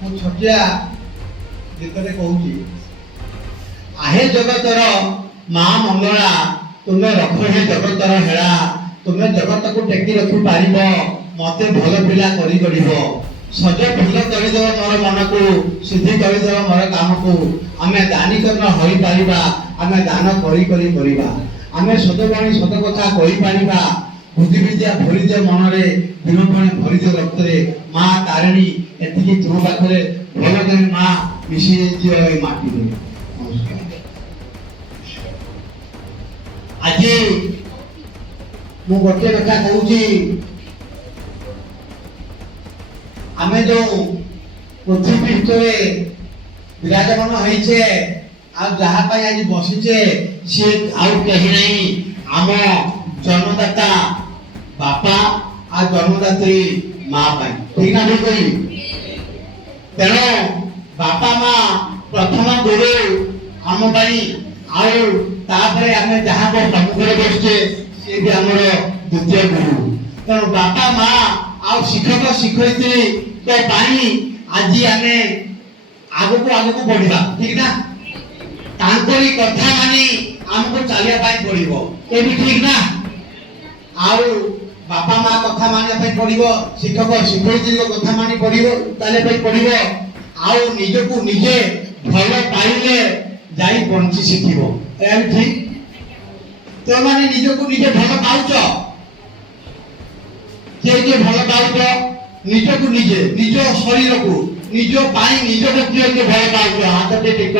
ମୁଁ ଛୋଟିଆ ଗୀତରେ କହୁଛି, आहे जगतर माँ मंगला तुमे रख हे जगतर हेला, तुमे जगत को टेकी रखी पारिब, मते भल पिला करी गढ़िब, सज फुल करदेव मोर मन को, सिद्धि करदेव मोर काम को, आमे दानी कर्म होई पारिबा, आमे दान करी करी करिबा, आमे सदबाणी सद कथा कहि पारिबा, बुद्धि विद्या भरी दे मन रे, विनोदने भरी दे रक्त रे, माँ तारिणी एतिकी तुम पाखरे भल करे माँ मिसी दियो ए माटी रे। आज मु गोटे कथा कहूची, आमे जो पृथ्वी पृष्ठरे विराजमान होइछे आ जहा पाई आज बसिछे से आउ कहि नाही आम जन्मदाता बापा आ जन्मदात्री माँ पाई, ठीक ना भूल कही? तेणु बापा माँ प्रथम गुरु आम पाई, आउ तापरे आमे जहा को सम्मुखरे बसछे से भी हमर द्वितीय गुरु। तेणु बापा माँ आ शिक्षक शिक्षयित्री तो पाई आज आमे आगको बढ़िबा, ठीक ना? तांकरी कथा मानी हमको चलिया पाई पड़िबो, ए भी ठीक ना? आउ बापा माँ कथा मानिया पाई पड़िबो, शिक्षक शिक्षयित्री कथा मानी पड़िबो, ताले पाई पड़िबो, आउ निजको निजे भल पाइले जाई बंची शिखिबो, ए भी ठीक? तो माने निजको निजे भल पाउछ, जे भल पाउछ निजको निजे निज शरीर को निज पाई निज व्यक्ति के भल पाउछ, हाथ पे टेक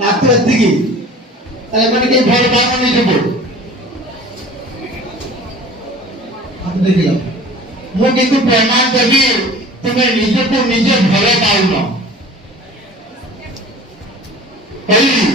मात्र एतिकी, ताले माने के भल पाउछ निजको हाथ देखियो। मु किंतु प्रमाण देबी तुमे निजको निजे भल पाउछ, कही